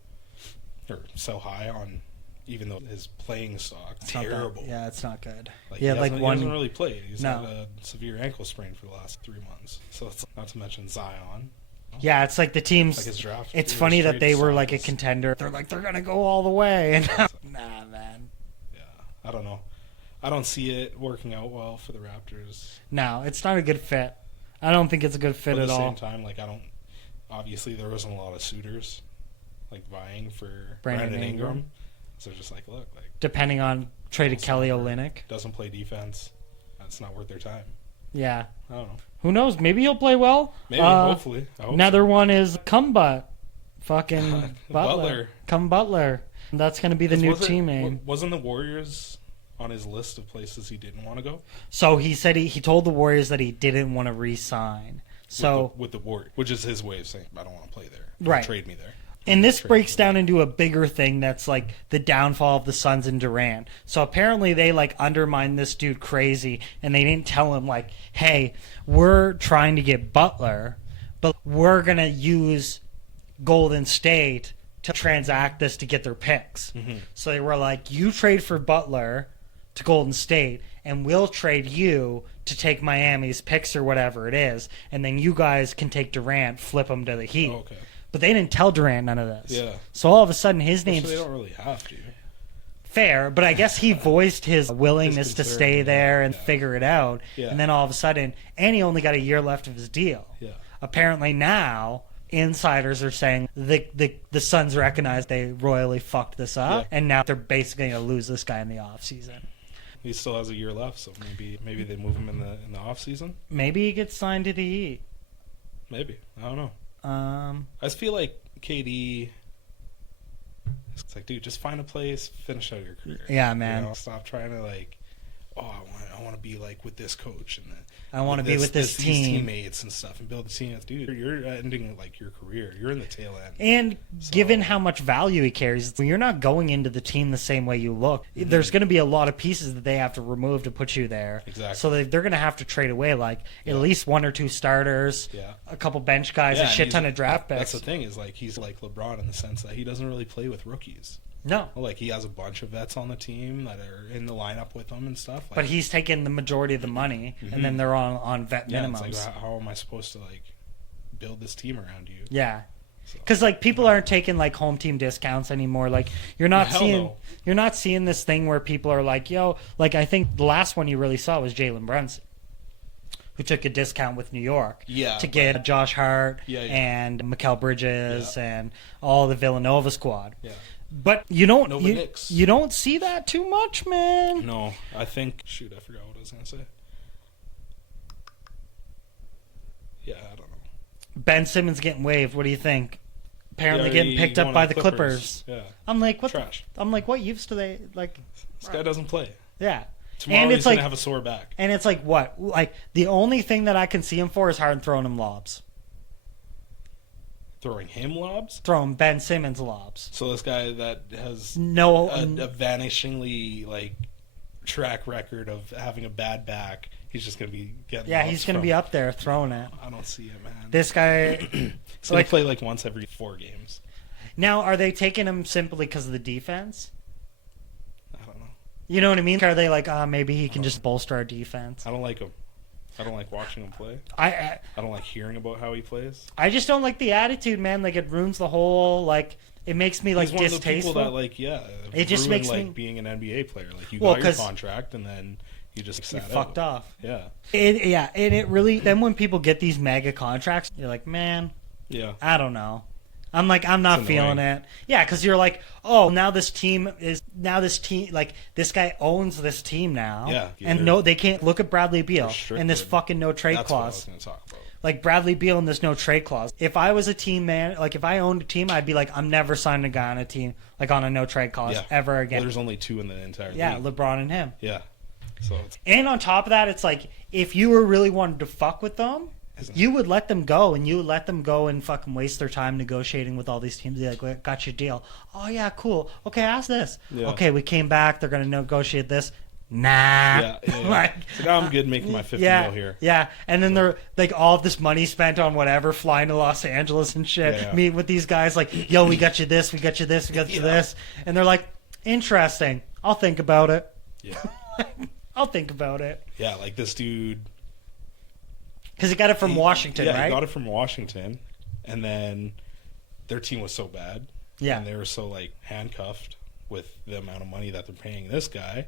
or sell high on, even though his playing stock terrible. Yeah, it's not good. Like, yeah, he hasn't really played. He's had a severe ankle sprain for the last 3 months. So it's not to mention Zion. Yeah, it's like the teams. Like his draft. It's funny that they were like a contender. They're like, they're gonna go all the way, and nah, man. Yeah, I don't know. I don't see it working out well for the Raptors. No, it's not a good fit. I don't think it's a good fit at all. At the same time, like obviously there wasn't a lot of suitors like vying for Brandon Ingram. So just like, look, like depending on traded Kelly Olynyk. Doesn't play defense. That's not worth their time. Yeah. I don't know. Who knows? Maybe he'll play well. Maybe, hopefully. Another one is Cumbutt. Fucking Butler. Come Butler. That's going to be the new team name. Wasn't the Warriors on his list of places he didn't want to go? So he said he told the Warriors that he didn't want to re-sign. So with the Warriors, which is his way of saying, I don't want to play there. Right. Trade me there. And this breaks down into a bigger thing that's like the downfall of the Suns and Durant. So apparently they like undermined this dude crazy, and they didn't tell him like, hey, we're trying to get Butler, but we're going to use Golden State to transact this to get their picks. Mm-hmm. So they were like, you trade for Butler to Golden State, and we'll trade you to take Miami's picks or whatever it is, and then you guys can take Durant, flip him to the Heat. Oh, okay. But they didn't tell Durant none of this. Yeah. So all of a sudden his name's... They don't really have to. Fair, but I guess he voiced his willingness to stay there and figure it out. Yeah. And then all of a sudden... And he only got a year left of his deal. Yeah. Apparently now, insiders are saying the Suns recognize they royally fucked this up, and now they're basically going to lose this guy in the offseason. He still has a year left, so maybe they move him in the offseason. Maybe he gets signed to the Heat. Maybe. I don't know. I just feel like KD. It's like, dude, just find a place, finish out your career. Yeah, man. You know, stop trying to like, I want to be like with this coach and I want to be with this team, these teammates and stuff, and build a team. Dude, you're ending like your career. You're in the tail end. And given how much value he carries, you're not going into the team the same way you look. Mm-hmm. There's going to be a lot of pieces that they have to remove to put you there. Exactly. So they're going to have to trade away like at least one or two starters, a couple bench guys, a shit ton of draft picks. That's the thing is like he's like LeBron in the sense that he doesn't really play with rookies. No. Like, he has a bunch of vets on the team that are in the lineup with him and stuff. Like, but he's taking the majority of the money, and then they're on vet minimums. It's like, how am I supposed to, like, build this team around you? Yeah. Because, like, people aren't taking, like, home team discounts anymore. Like, you're not seeing this thing where people are like, yo, like, I think the last one you really saw was Jalen Brunson, who took a discount with New York to get Josh Hart and Mikal Bridges and all the Villanova squad. Yeah. But you don't see that too much, man. No, I think... Shoot, I forgot what I was going to say. Yeah, I don't know. Ben Simmons getting waived. What do you think? Apparently getting picked up by the Clippers. Yeah. I'm like, what? Trash. I'm like, what use do they like? This guy doesn't play. Yeah. Tomorrow he's going to have a sore back. And it's like, what? Like, the only thing that I can see him for is Harden throwing him lobs. throwing him lobs. Throwing Ben Simmons lobs. So this guy that has No, a vanishingly like track record of having a bad back, he's just gonna be getting. yeah, lobs he's going to from- be up there throwing it. I don't see it, man. This guy. He's gonna play like once every 4 games. Now, are they taking him simply because of the defense? I don't know. You know what I mean? Are they like, maybe he can just bolster our defense? I don't like him. I don't like watching him play. I I don't like hearing about how he plays. I just don't like the attitude, man. Like, it ruins the whole, like, it makes me, like, He's one distasteful. of the people that, like, yeah, It just ruined, makes like me- being an NBA player. Like, you Well, got your 'cause contract, and then you just you sat out. fucked off. Yeah, And it really, then when people get these mega contracts, you're like, man, yeah. I don't know. I'm like, I'm not It's feeling annoying. it. Yeah, because you're like, oh, now this team, like, this guy owns this team now. Yeah, And they're- no, they can't look at Bradley Beal They're and this Strickland. fucking no trade That's what I was clause. going to talk about. Like, Bradley Beal and this no trade clause. If I was a team man, like, if I owned a team, I'd be like, I'm never signing a guy on a team, like, on a no trade clause Yeah. ever Well, again. there's only 2 in the entire Yeah, league. LeBron and him. Yeah. So it's, And on top of that, it's like, if you were really wanted to fuck with them, you would let them go, and you would let them go and fucking waste their time negotiating with all these teams. They're like, got your deal. Oh, yeah, cool. Okay, ask this. Yeah. Okay, we came back. They're going to negotiate this. Nah. yeah. Like, It's like, I'm good making my 50 yeah, mil here. yeah. And then they're like all of this money spent on whatever, flying to Los Angeles and shit. Yeah. Meet with these guys like, yo, we got you this, we got you this, we got you this. And they're like, interesting. I'll think about it. Yeah. I'll think about it. Yeah, like this dude. Because he got it from Washington, yeah, right? he got it from Washington. And then their team was so bad. Yeah. And they were so, like, handcuffed with the amount of money that they're paying this guy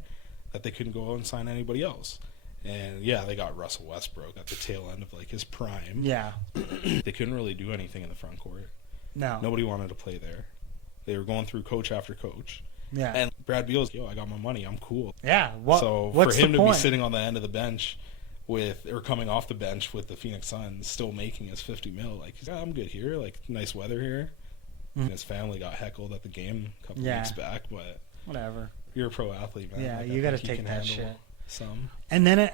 that they couldn't go out and sign anybody else. And, yeah, they got Russell Westbrook at the tail end of, like, his prime. Yeah. They couldn't really do anything in the front court. No. Nobody wanted to play there. They were going through coach after coach. Yeah. And Brad Beal's, yo, I got my money. I'm cool. Yeah. So what's for him the to be point? sitting on the end of the bench or coming off the bench with the Phoenix Suns, still making his 50 mil, like, yeah, I'm good here. Like, nice weather here. And his family got heckled at the game a couple weeks back, but Whatever. you're a pro athlete, man. Yeah, Like, you I got to think take can that handle shit. Some. And then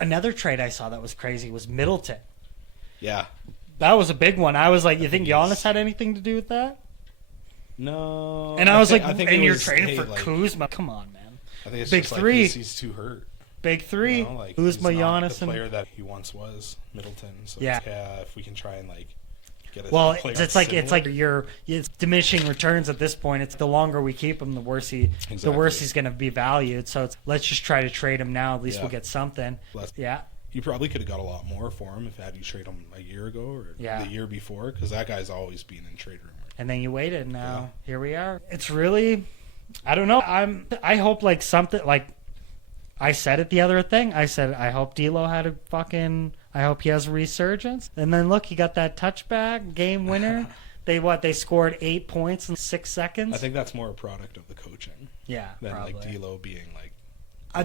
another trade I saw that was crazy was Middleton. Yeah. That was a big one. I was like, you think Giannis had anything to do with that? No. And I was like, think and it you're was, trading hey, for like, Kuzma? Come on, man. I think it's Big just three. Like he's too hurt. Big three. You know, like, Kuzma, he's not Giannis, the and player that he once was, Middleton. So Yeah. if we can try and like get a well, player it's like it's diminishing returns at this point. It's the longer we keep him, the worse Exactly. he's going to be valued. So let's just try to trade him now. At least Yeah. we'll get something. Yeah. You probably could have got a lot more for him if had you trade him a year ago or Yeah. the year before, because that guy's always been in trade rumor. And then you waited. Now here we are. It's really, I don't know. I hope like something like I said it the other thing. I said I hope D'Lo had a fucking. I hope he has a resurgence. And then look, he got that touchback game winner. They scored 8 points in 6 seconds. I think that's more a product of the coaching yeah, than probably. like D'Lo being like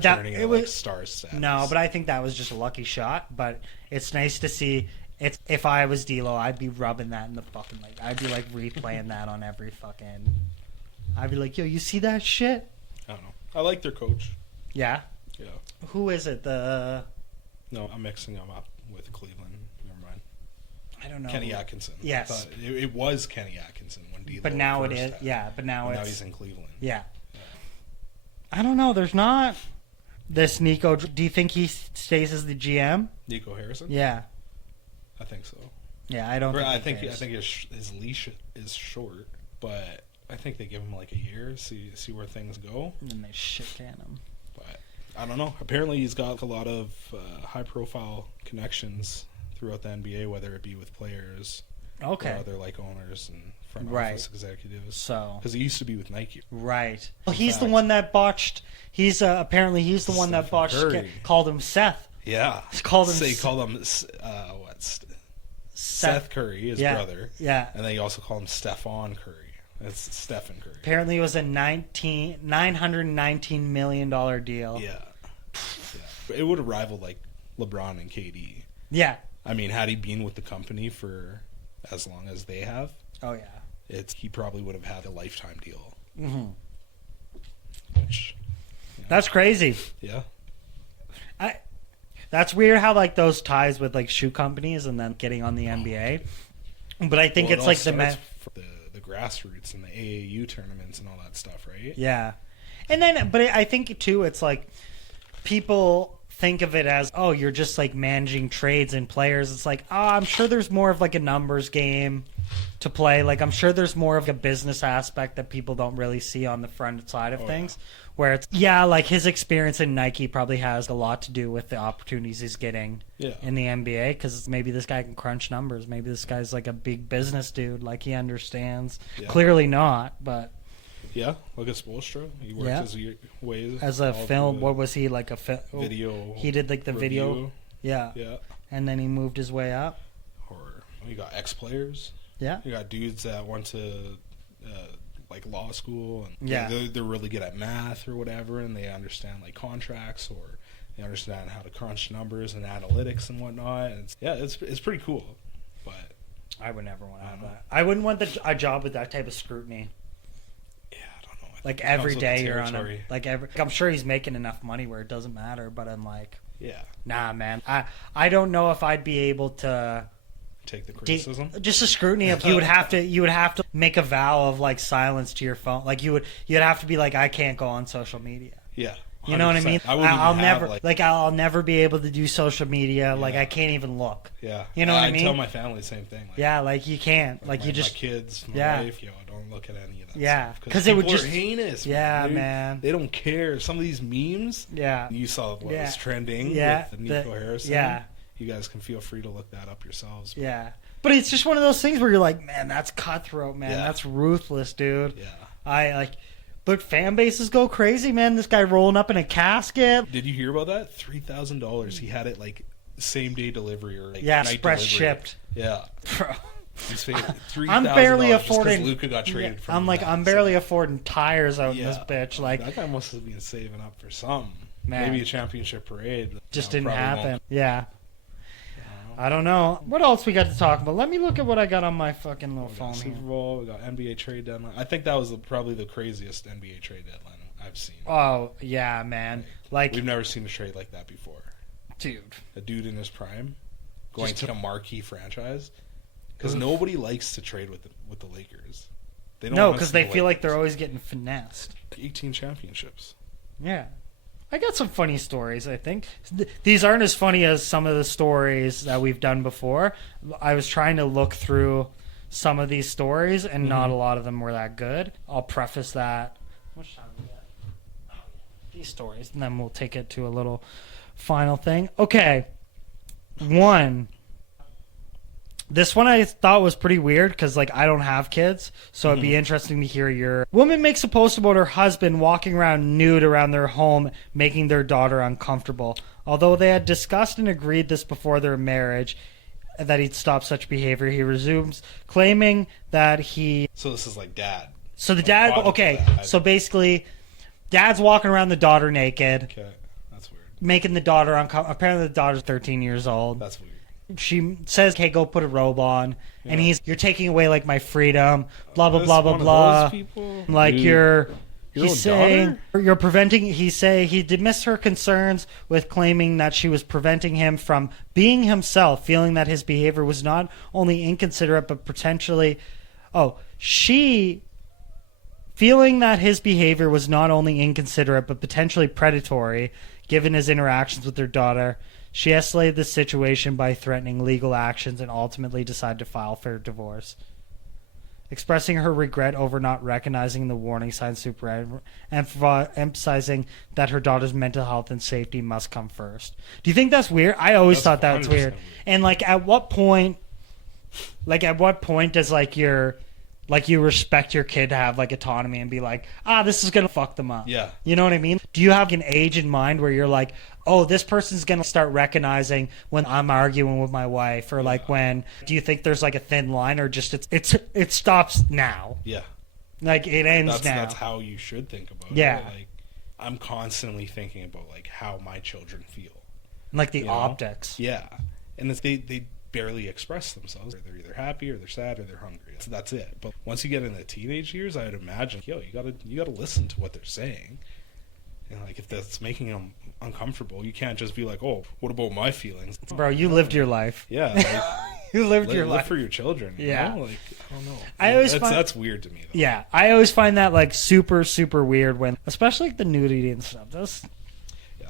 That- turning it it was- like star status. No, but I think that was just a lucky shot. But it's nice to see. It's if I was D'Lo, I'd be rubbing that in the fucking like. I'd be like replaying that on every fucking. I'd be like, yo, you see that shit? I don't know. I like their coach. Yeah. Yeah. Who is it? No, I'm mixing them up with Cleveland. Never mind. I don't know. Kenny Atkinson. Yes. I thought it was Kenny Atkinson when D'Lo. But now it first is. had Yeah. But now Now it's. he's in Cleveland. Yeah. I don't know. There's not this Nico. Do you think he stays as the GM? Nico Harrison. Yeah. I think so. Yeah. I don't. I think. think his leash is short, but I think they give him like a year, see where things go. And then they shit can him. But I don't know. Apparently, he's got a lot of high-profile connections throughout the NBA, whether it be with players Okay. or other like owners and front Right. office executives. So. Because he used to be with Nike. Right. Well, he's the fact. one that botched. He's apparently he's the one that Stephen botched. Curry. Called him Seth. Yeah. Called him They S- called him Seth Curry, his Yeah. brother. Yeah. And they also call him Stephon Curry. That's Stephen Curry. Apparently, it was a $919 million deal. Yeah. It would have rivaled like LeBron and KD. Yeah. I mean, had he been with the company for as long as they have, Oh yeah. he probably would have had a lifetime deal. Mm-hmm. Which, That's crazy. yeah, That's weird how like those ties with like shoe companies and then getting on the NBA. But I think Well, it's all like starts for the grassroots and the AAU tournaments and all that stuff, right? Yeah. And then, but I think too, it's like people think of it as, oh, you're just like managing trades and players. It's like, oh, I'm sure there's more of like a numbers game to play. Like, I'm sure there's more of a business aspect that people don't really see on the front side of things. Yeah. Where it's, like his experience in Nike probably has a lot to do with the opportunities he's getting in the NBA, because maybe this guy can crunch numbers. Maybe this guy's like a big business dude. Like, he understands. Yeah. Clearly not, but... Yeah, look at Spoelstra. He worked his ways as a film. What was he, like a video? He did like the review. Video. Yeah. Yeah. And then he moved his way up. Or you got ex-players. Yeah. You got dudes that went to like law school, and they're really good at math or whatever, and they understand like contracts, or they understand how to crunch numbers and analytics and whatnot. And it's pretty cool. But I would never want to have that. I wouldn't want a job with that type of scrutiny. Like every day you're on a, I'm sure he's making enough money where it doesn't matter, but I'm like, nah, man. I don't know if I'd be able to take the criticism. Just the scrutiny of you would have to make a vow of like silence to your phone. Like you'd have to be like, I can't go on social media. Yeah. 100%. You know what I mean? I'll never be able to do social media. Yeah. Like I can't even look. Yeah. You know what I mean? I tell my family the same thing. Like, like you can't. Like my, you just my kids, my wife, don't look at any of that. Yeah. Because it would just heinous. Yeah, man. They don't care. Some of these memes. Yeah. You saw what was trending with the Nico Harrison. Yeah. You guys can feel free to look that up yourselves. Yeah. But it's just one of those things where you're like, man, that's cutthroat, man. Yeah. That's ruthless, dude. Yeah. But fan bases go crazy, man. This guy rolling up in a casket. Did you hear about that? $3,000. He had it like same day delivery or like express shipped. Yeah, bro. He's paid $3,000. I'm barely affording. Luka got traded from. I'm like, I'm barely affording tires out in this bitch. Like that guy must have been saving up for some. Man. Maybe a championship parade. Just didn't happen. Won't. Yeah. I don't know. What else we got to talk about? Let me look at what I got on my fucking little phone here. Super Bowl, we got NBA trade deadline. I think that was probably the craziest NBA trade deadline I've seen. Oh, yeah, man. Like we've never seen a trade like that before. Dude. A dude in his prime going to a marquee franchise. Because nobody likes to trade with the Lakers. They don't because they feel like they're always getting finessed. 18 championships. Yeah. I got some funny stories, I think. These aren't as funny as some of the stories that we've done before. I was trying to look through some of these stories, and not a lot of them were that good. I'll preface that. How much time do we got? These stories, and then we'll take it to a little final thing. Okay. One. This one I thought was pretty weird because, like, I don't have kids, so it'd be interesting to hear your... Woman makes a post about her husband walking around nude around their home, making their daughter uncomfortable. Although they had discussed and agreed this before their marriage, that he'd stop such behavior, he resumes, claiming that he... So this is like dad. So the dad... Okay, so basically, dad's walking around the daughter naked. Okay, that's weird. Making the daughter uncomfortable. Apparently the daughter's 13 years old. That's weird. She says, "Okay, go put a robe on," and you're taking away like my freedom, blah blah blah blah blah. Like he's saying you're preventing. He dismissed her concerns with claiming that she was preventing him from being himself, feeling that his behavior was not only inconsiderate but potentially, feeling that his behavior was not only inconsiderate but potentially predatory, given his interactions with their daughter. She escalated the situation by threatening legal actions and ultimately decided to file for divorce. Expressing her regret over not recognizing the warning signs, emphasizing that her daughter's mental health and safety must come first. Do you think that's weird? I always thought that was weird. And like, at what point does you respect your kid to have like autonomy and be like, this is gonna fuck them up? Yeah. You know what I mean? Do you have an age in mind where you're like, this person's gonna start recognizing when I'm arguing with my wife, or like when? Do you think there's like a thin line, or just it stops now? Yeah. Like it ends now. That's how you should think about it. Yeah. Like I'm constantly thinking about like how my children feel. Like the optics. Yeah. And they barely express themselves. They're either happy or they're sad or they're hungry. So that's it. But once you get in the teenage years, I would imagine, you gotta listen to what they're saying. And like, if that's making them uncomfortable, you can't just be like, what about my feelings? Bro, you lived your life. Yeah. You lived your live life for your children. You Yeah. know? Like, I don't know. I always That's weird to me, though. Yeah, I always find that like super, super weird when, especially like the nudity and stuff.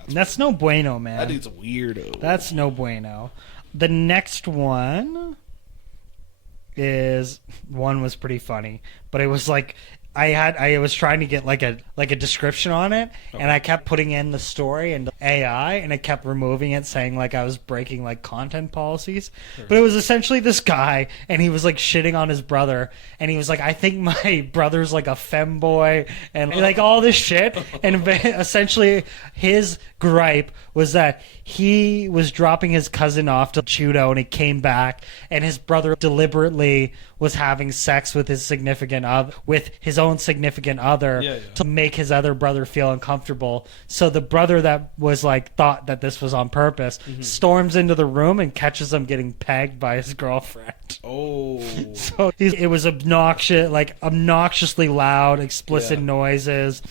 That's no bueno, man. That dude's a weirdo. That's no bueno. The next one was pretty funny, but it was like I was trying to get like a description on it, and I kept putting in the story and AI, and it kept removing it, saying like I was breaking like content policies. But it was essentially this guy, and he was like shitting on his brother, and he was like, I think my brother's like a femboy, and like all this shit. And essentially his gripe was that he was dropping his cousin off to judo, and he came back, and his brother deliberately was having sex with his own significant other to make his other brother feel uncomfortable. So the brother that was like thought that this was on purpose storms into the room and catches him getting pegged by his girlfriend. Oh. So it was obnoxiously loud, explicit noises.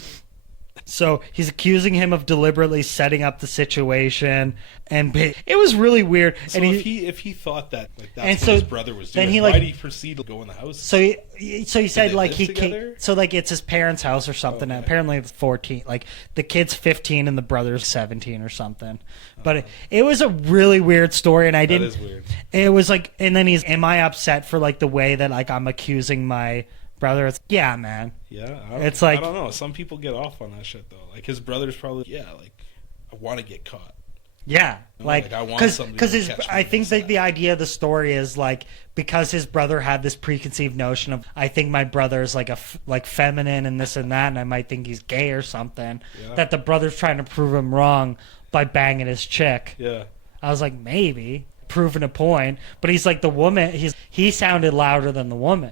So he's accusing him of deliberately setting up the situation, and it was really weird. So and if he thought that like that's what his brother was doing, why did he proceed to go in the house? So he said like he together? so like it's his parents' house or something. Okay. And apparently it's 14. Like the kid's 15 and the brother's 17 or something. But it was a really weird story, and I didn't. That is weird. It was like, and then am I upset for like the way that like I'm accusing my brother? It's man. Yeah, it's like, I don't know. Some people get off on that shit though. Like his brother's probably like I want to get caught. Yeah, like I want somebody to catch me. I think that the idea of the story is like because his brother had this preconceived notion of I think my brother is like like feminine and this and that, and I might think he's gay or something. Yeah. That the brother's trying to prove him wrong by banging his chick. Yeah, I was like maybe proving a point, but he's like the woman. He sounded louder than the woman.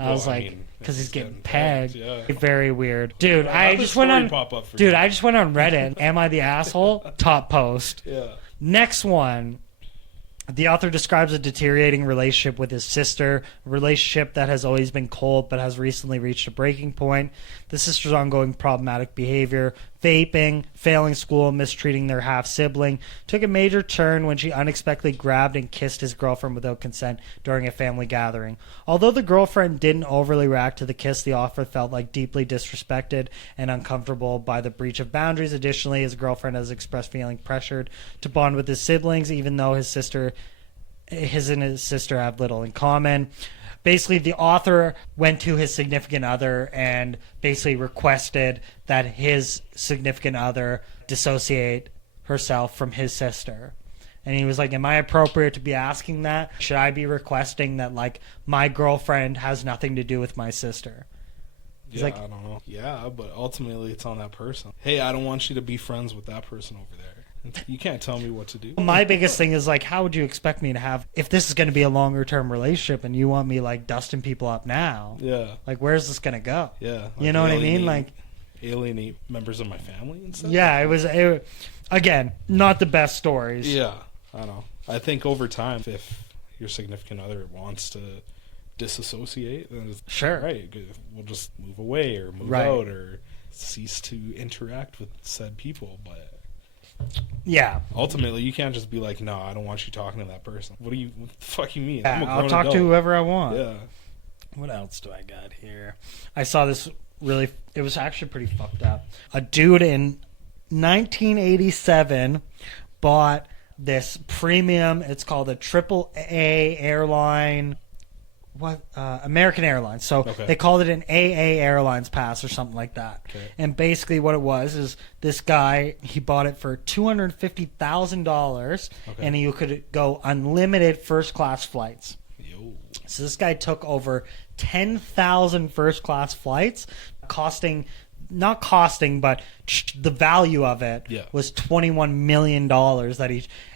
I was like, because he's getting pegged. Yeah. Very weird. Dude, I just went on Reddit. Am I the asshole? Top post. Yeah. Next one. The author describes a deteriorating relationship with his sister, a relationship that has always been cold but has recently reached a breaking point. The sister's ongoing problematic behavior, vaping, failing school, mistreating their half-sibling, took a major turn when she unexpectedly grabbed and kissed his girlfriend without consent during a family gathering. Although the girlfriend didn't overly react to the kiss, the author felt like deeply disrespected and uncomfortable by the breach of boundaries. Additionally, his girlfriend has expressed feeling pressured to bond with his siblings, even though his and his sister have little in common. Basically, the author went to his significant other and basically requested that his significant other dissociate herself from his sister. And he was like, am I appropriate to be asking that? Should I be requesting that, like, my girlfriend has nothing to do with my sister? He's like, I don't know. Yeah, but ultimately it's on that person. Hey, I don't want you to be friends with that person over there. You can't tell me what to do. My biggest thing is like, how would you expect me to have, if this is going to be a longer term relationship and you want me like dusting people up now? Yeah. Like, where's this going to go? Yeah. Like you know what I mean? Like, alienate members of my family and stuff. Yeah, it was again, not the best stories. Yeah, I know. I think over time, if your significant other wants to disassociate, then it's sure, right. We'll just move away or move out or cease to interact with said people. But yeah, ultimately, you can't just be like, "No, I don't want you talking to that person." What the fuck you mean? Yeah, I'll talk to whoever I want. Yeah. What else do I got here? I saw this it was actually pretty fucked up. A dude in 1987 bought this premium, it's called a AAA airline, American Airlines. So they called it an AA Airlines pass or something like that. Okay. And basically what it was is this guy, he bought it for $250,000 and you could go unlimited first class flights. So this guy took over 10,000 first class flights, not costing, but the value of it was $21 million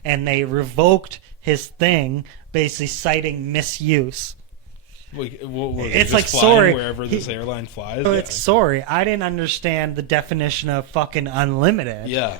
and they revoked his thing, basically citing misuse. It's like, sorry, wherever this airline flies. Sorry, I didn't understand the definition of fucking unlimited. Yeah.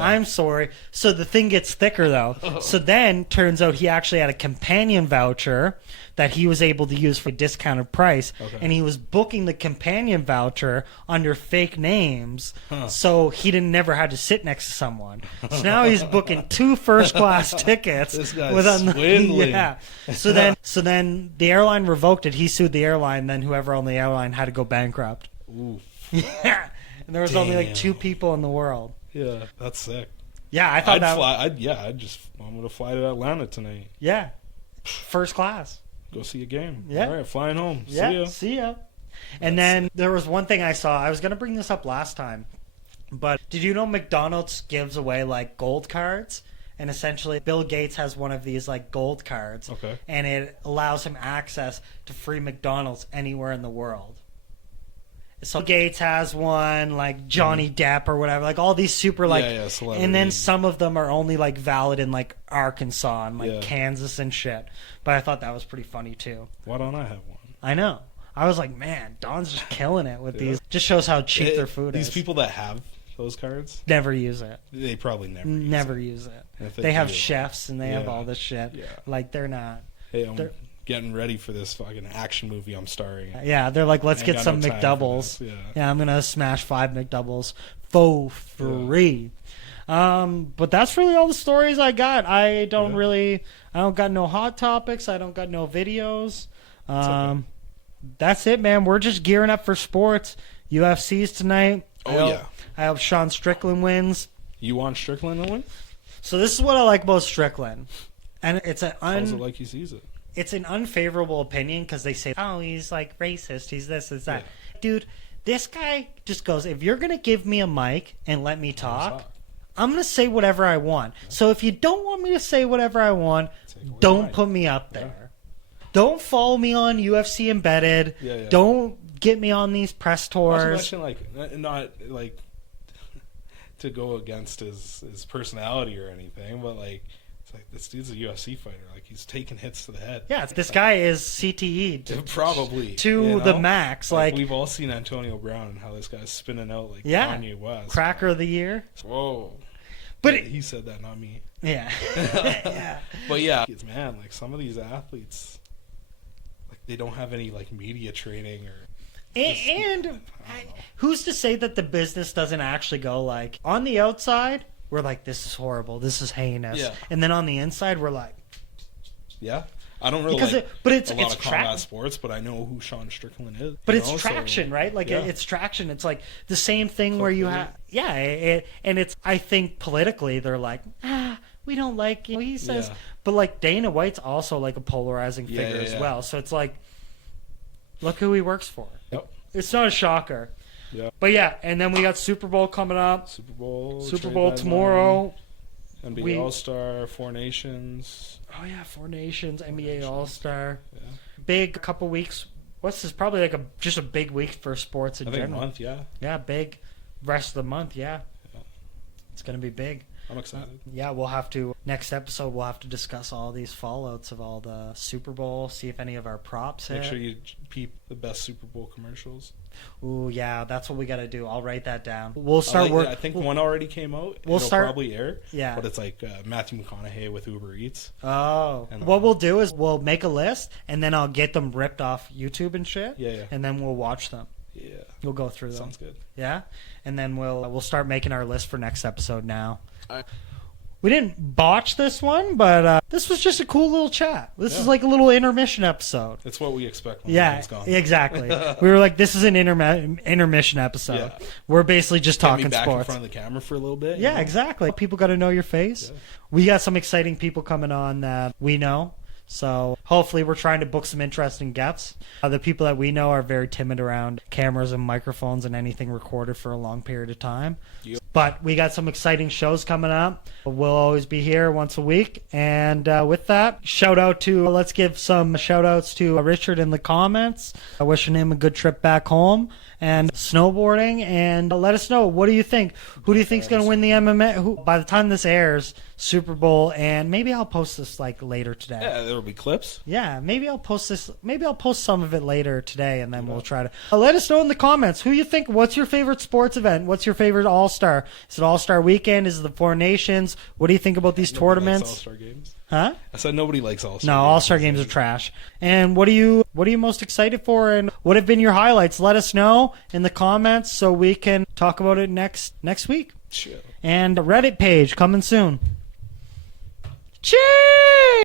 I'm sorry. So the thing gets thicker though. So then turns out he actually had a companion voucher that he was able to use for a discounted price, Okay. and he was booking the companion voucher under fake names, so he never had to sit next to someone. So now he's booking 2 first-class tickets. This guy's swindling. Yeah. So then the airline revoked it. He sued the airline. Then whoever owned the airline had to go bankrupt. Ooh. Yeah. And there was only like 2 people in the world. Yeah, that's sick. Yeah, I thought I'm gonna fly to Atlanta tonight. Yeah, first class. Go see a game. Yeah. All right, flying home. Yeah, See ya. And then there was one thing I saw. I was gonna bring this up last time, but did you know McDonald's gives away like gold cards? And essentially, Bill Gates has one of these like gold cards, Okay. and it allows him access to free McDonald's anywhere in the world. So Gates has one, like Johnny Depp or whatever, like all these super like, celebrities. and then some of them are only like valid in like Arkansas and like Yeah. Kansas and shit. But I thought that was pretty funny too. Why don't I have one? I know. I was like, man, Don's just killing it with these. Just shows how cheap their food These is. people that have those cards, never use it. they probably Never use it. If They have do, chefs and they have Yeah. all this shit. Yeah. Like they're not. Hey, I'm They're- getting ready for this fucking action movie I'm starring in. Yeah, they're like, let's I ain't get got some no time for McDoubles. this. Yeah. Yeah, I'm gonna smash 5 McDoubles for free. But that's really all the stories I got. I don't got no hot topics. I don't got no videos. okay. That's it, man. We're just gearing up for sports. UFC's tonight. Oh, I hope Sean Strickland wins. You want Strickland to win? So this is what I like about Strickland, and it's Tells it like he sees it. it's an unfavorable opinion because they say, oh, he's like racist, he's this, he's that. Yeah. Dude, this guy just goes, if you're going to give me a mic and let me talk, I'm going to say whatever I want. So if you don't want me to say whatever I want, don't put me up there. Yeah. Don't follow me on UFC Embedded. Yeah. Don't get me on these press tours. Not like to go against his personality or anything, but like, it's like this dude's a UFC fighter. Like he's taking hits to the head. Yeah, this guy is CTE probably to the max. Like we've all seen Antonio Brown and how this guy's spinning out like Kanye West. Cracker of the year. Whoa. But he said that, not me. Yeah. Yeah. But yeah, it's man, like some of these athletes, like they don't have any like media training or. And who's to say that the business doesn't actually go like on the outside? We're like, this is horrible, this is heinous, and then on the inside, we're like, yeah. I don't really but it's a lot of combat sports, but I know who Sean Strickland is. But it's traction, right? Like it's traction. It's like the same thing where you have, and it's. I think politically they're like, we don't like what he says, but like Dana White's also like a polarizing figure as well. So it's like, look who he works for. Yep. It's not a shocker. Yeah. But yeah, and then we got Super Bowl coming up. Super Bowl tomorrow. NBA All-Star, Four Nations. Oh yeah, Four Nations, NBA All-Star. Yeah. Big couple weeks. What's this? Probably like just a big week for sports in general. Month, yeah. Yeah, big. Rest of the month, yeah. It's gonna be big. I'm excited. Yeah, next episode we'll have to discuss all these fallouts of all the Super Bowl, see if any of our props hit. Make sure you peep the best Super Bowl commercials. Ooh, yeah, that's what we got to do. I'll write that down. We'll start working. I think one already came out. We'll It'll probably air. Yeah. But it's like Matthew McConaughey with Uber Eats. Oh. What we'll do is we'll make a list, and then I'll get them ripped off YouTube and shit. Yeah. And then we'll watch them. Yeah. We'll go through them. Sounds good. Yeah? And then we'll start making our list for next episode now. We didn't botch this one, but this was just a cool little chat. This is like a little intermission episode. It's what we expect when the game's gone. Exactly. We were like, this is an intermission episode. Yeah. We're basically just talking back sports. In front of the camera for a little bit. Yeah, exactly. People got to know your face. Yeah. We got some exciting people coming on that we know. So hopefully we're trying to book some interesting guests. The people that we know are very timid around cameras and microphones and anything recorded for a long period of time. Yep. But we got some exciting shows coming up. We'll always be here once a week. And with that, let's give some shout outs to Richard in the comments. Wishing him a good trip back home and snowboarding. And let us know, what do you think? Who do you think is going to win the MMA? By the time this airs, Super Bowl, and maybe I'll post this like later today. Yeah, there'll be clips. Yeah, maybe I'll post this. Maybe I'll post some of it later today, and then we'll try to let us know in the comments who you think. What's your favorite sports event? What's your favorite All-Star? Is it All-Star Weekend? Is it the Four Nations? What do you think about these tournaments? All-Star games. Huh? I said nobody likes All-Star. No, All-Star games are trash. And what are you most excited for, and what have been your highlights? Let us know in the comments so we can talk about it next week. Sure. And a Reddit page coming soon. Cheers!